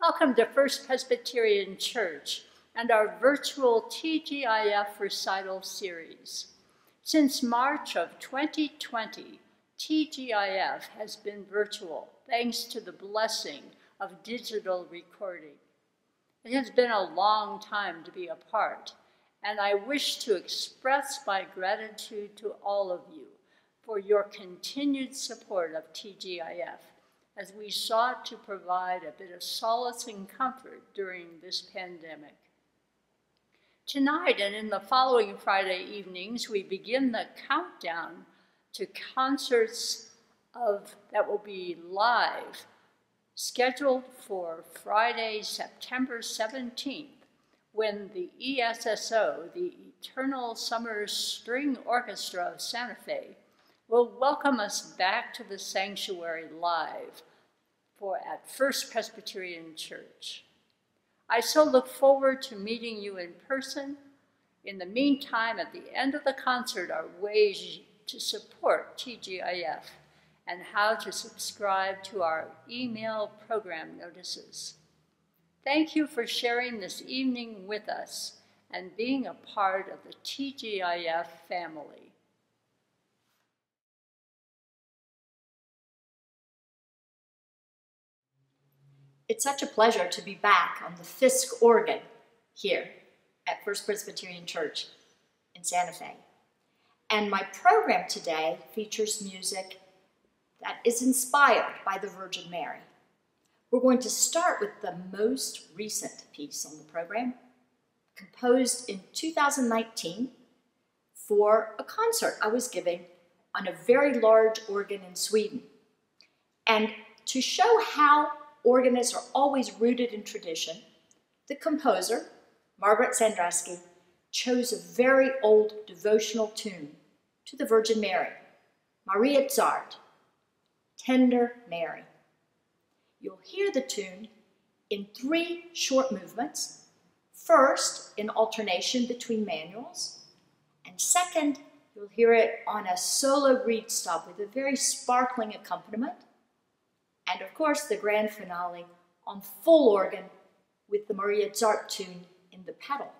Welcome to First Presbyterian Church and our virtual TGIF recital series. Since March of 2020, TGIF has been virtual thanks to the blessing of digital recording. It has been a long time to be a part, and I wish to express my gratitude to all of you for your continued support of TGIF as we sought to provide a bit of solace and comfort during this pandemic. Tonight and in the following Friday evenings, we begin the countdown to concerts that will be live, scheduled for Friday, September 17th, when the ESSO, the Eternal Summer String Orchestra of Santa Fe, will welcome us back to the sanctuary live at First Presbyterian Church. I so look forward to meeting you in person. In the meantime, at the end of the concert are ways to support TGIF and how to subscribe to our email program notices. Thank you for sharing this evening with us and being a part of the TGIF family. It's such a pleasure to be back on the Fisk organ here at First Presbyterian Church in Santa Fe. And my program today features music that is inspired by the Virgin Mary. We're going to start with the most recent piece on the program, composed in 2019 for a concert I was giving on a very large organ in Sweden. And to show how organists are always rooted in tradition, the composer, Margaret Sandresky, chose a very old devotional tune to the Virgin Mary, Maria Zart, Tender Mary. You'll hear the tune in 3 short movements, first in alternation between manuals, and second, you'll hear it on a solo reed stop with a very sparkling accompaniment, and of course the grand finale on full organ with the Maria Zart tune in the pedal.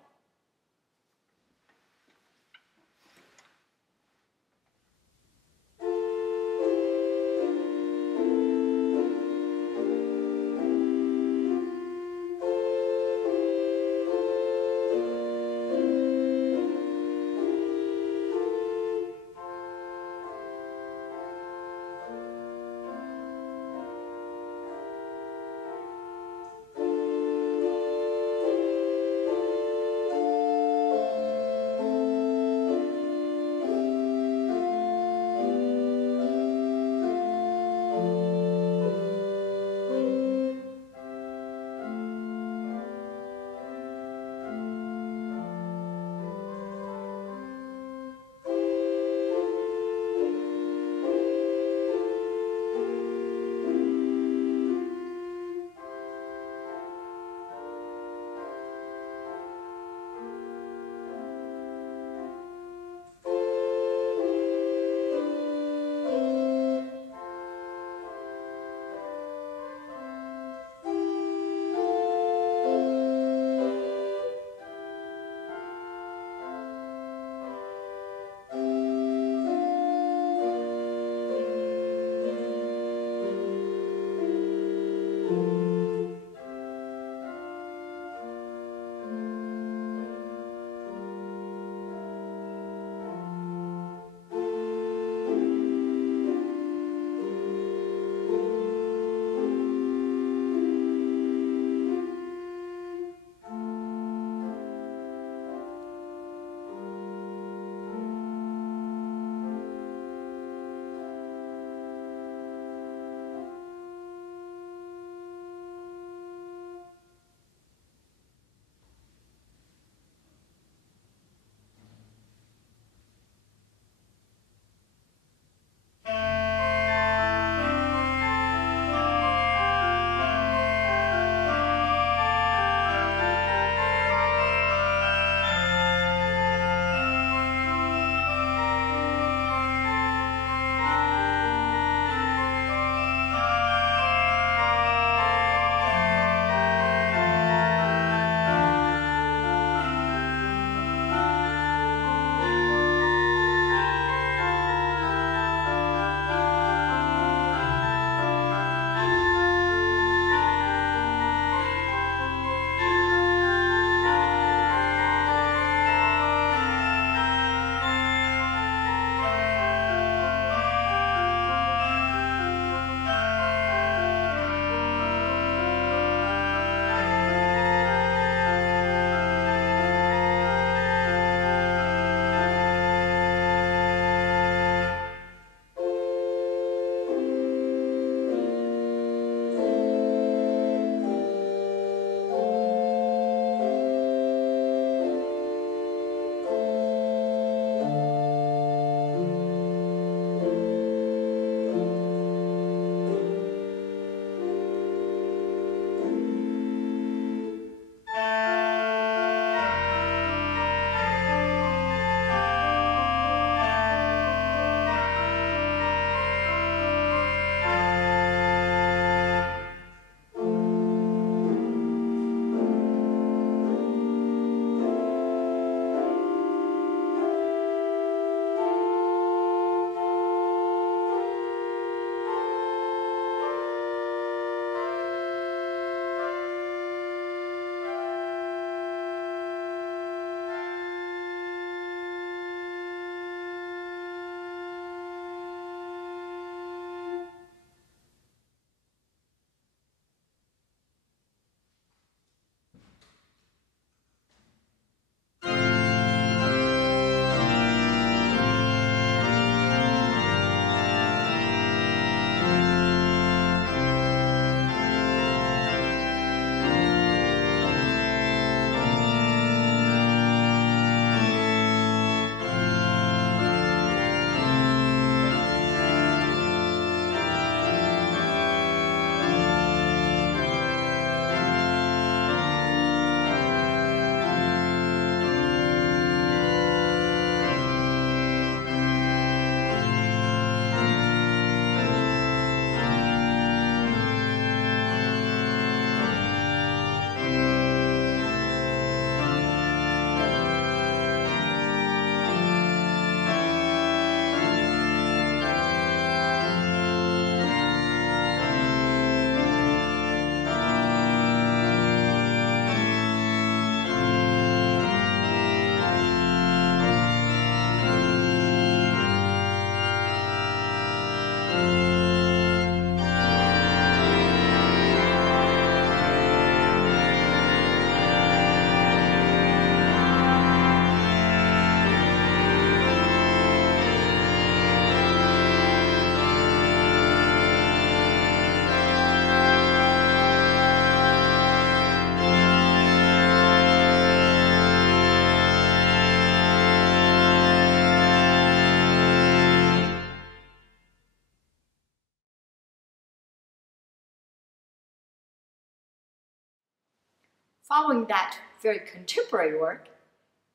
Following that very contemporary work,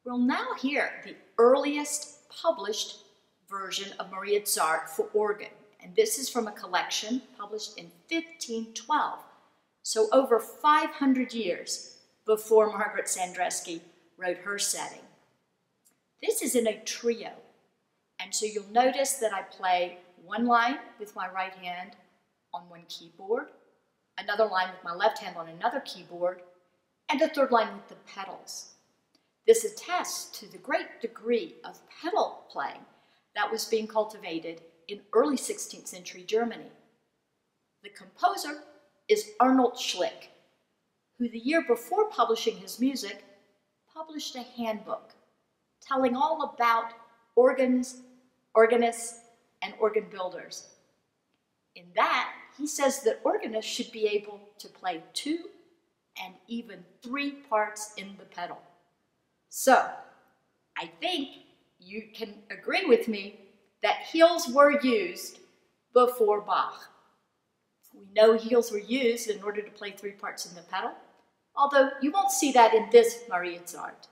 we'll now hear the earliest published version of Maria Zart for organ. And this is from a collection published in 1512, so over 500 years before Margaret Sandresky wrote her setting. This is in a trio, and so you'll notice that I play one line with my right hand on one keyboard, another line with my left hand on another keyboard, and a third line with the pedals. This attests to the great degree of pedal playing that was being cultivated in early 16th century Germany. The composer is Arnolt Schlick, who the year before publishing his music, published a handbook telling all about organs, organists, and organ builders. In that, he says that organists should be able to play 2 and even 3 parts in the pedal. So, I think you can agree with me that heels were used before Bach. We know heels were used in order to play 3 parts in the pedal, although you won't see that in this Maria Zart.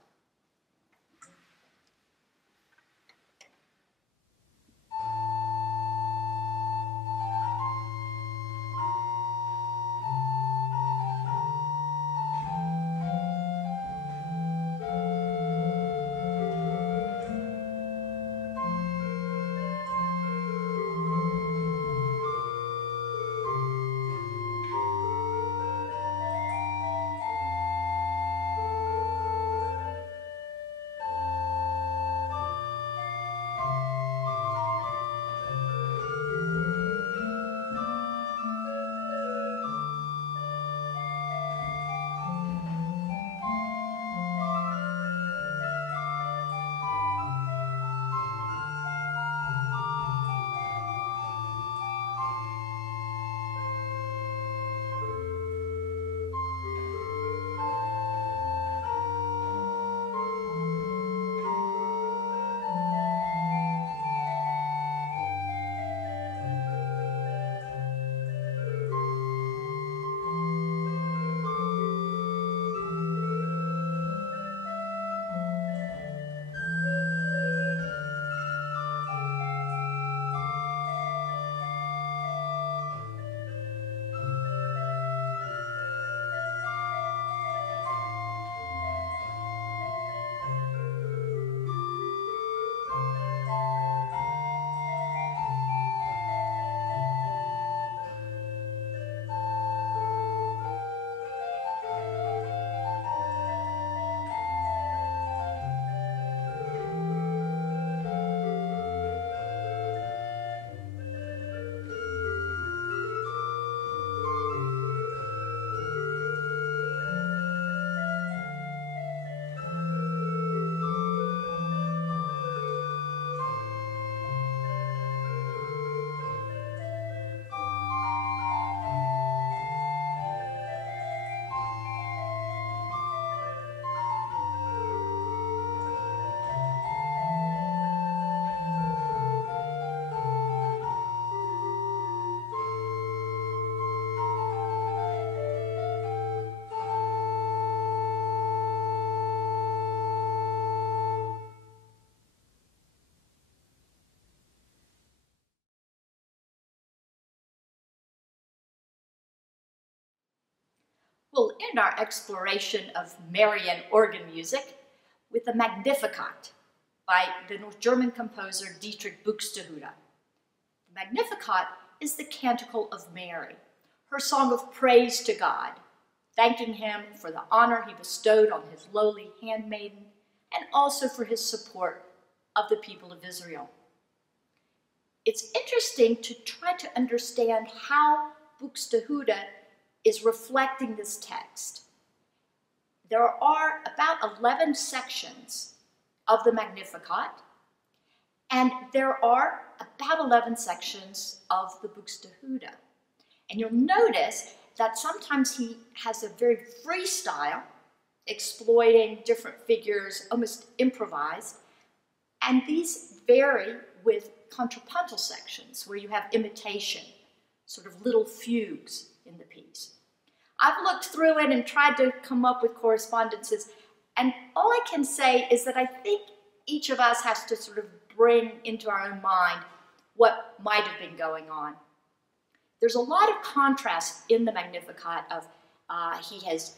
We'll end our exploration of Marian organ music with the Magnificat by the German composer Dieterich Buxtehude. The Magnificat is the canticle of Mary, her song of praise to God, thanking him for the honor he bestowed on his lowly handmaiden and also for his support of the people of Israel. It's interesting to try to understand how Buxtehude is reflecting this text. There are about 11 sections of the Magnificat, and there are about 11 sections of the Buxtehude. And you'll notice that sometimes he has a very free style, exploiting different figures, almost improvised, and these vary with contrapuntal sections where you have imitation, sort of little fugues in the piece. I've looked through it and tried to come up with correspondences, and all I can say is that I think each of us has to sort of bring into our own mind what might have been going on. There's a lot of contrast in the Magnificat of he has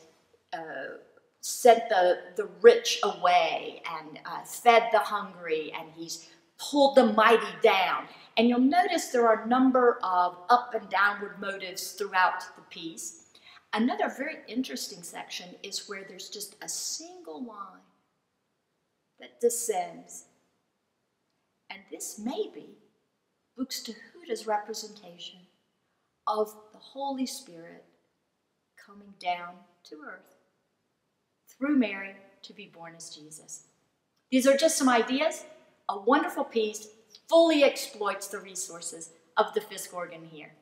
sent the rich away and fed the hungry, and he's pulled the mighty down. And you'll notice there are a number of up and downward motives throughout the piece. Another very interesting section is where there's just a single line that descends. And this may be Buxtehude's representation of the Holy Spirit coming down to earth through Mary to be born as Jesus. These are just some ideas. A wonderful piece fully exploits the resources of the Fisk organ here.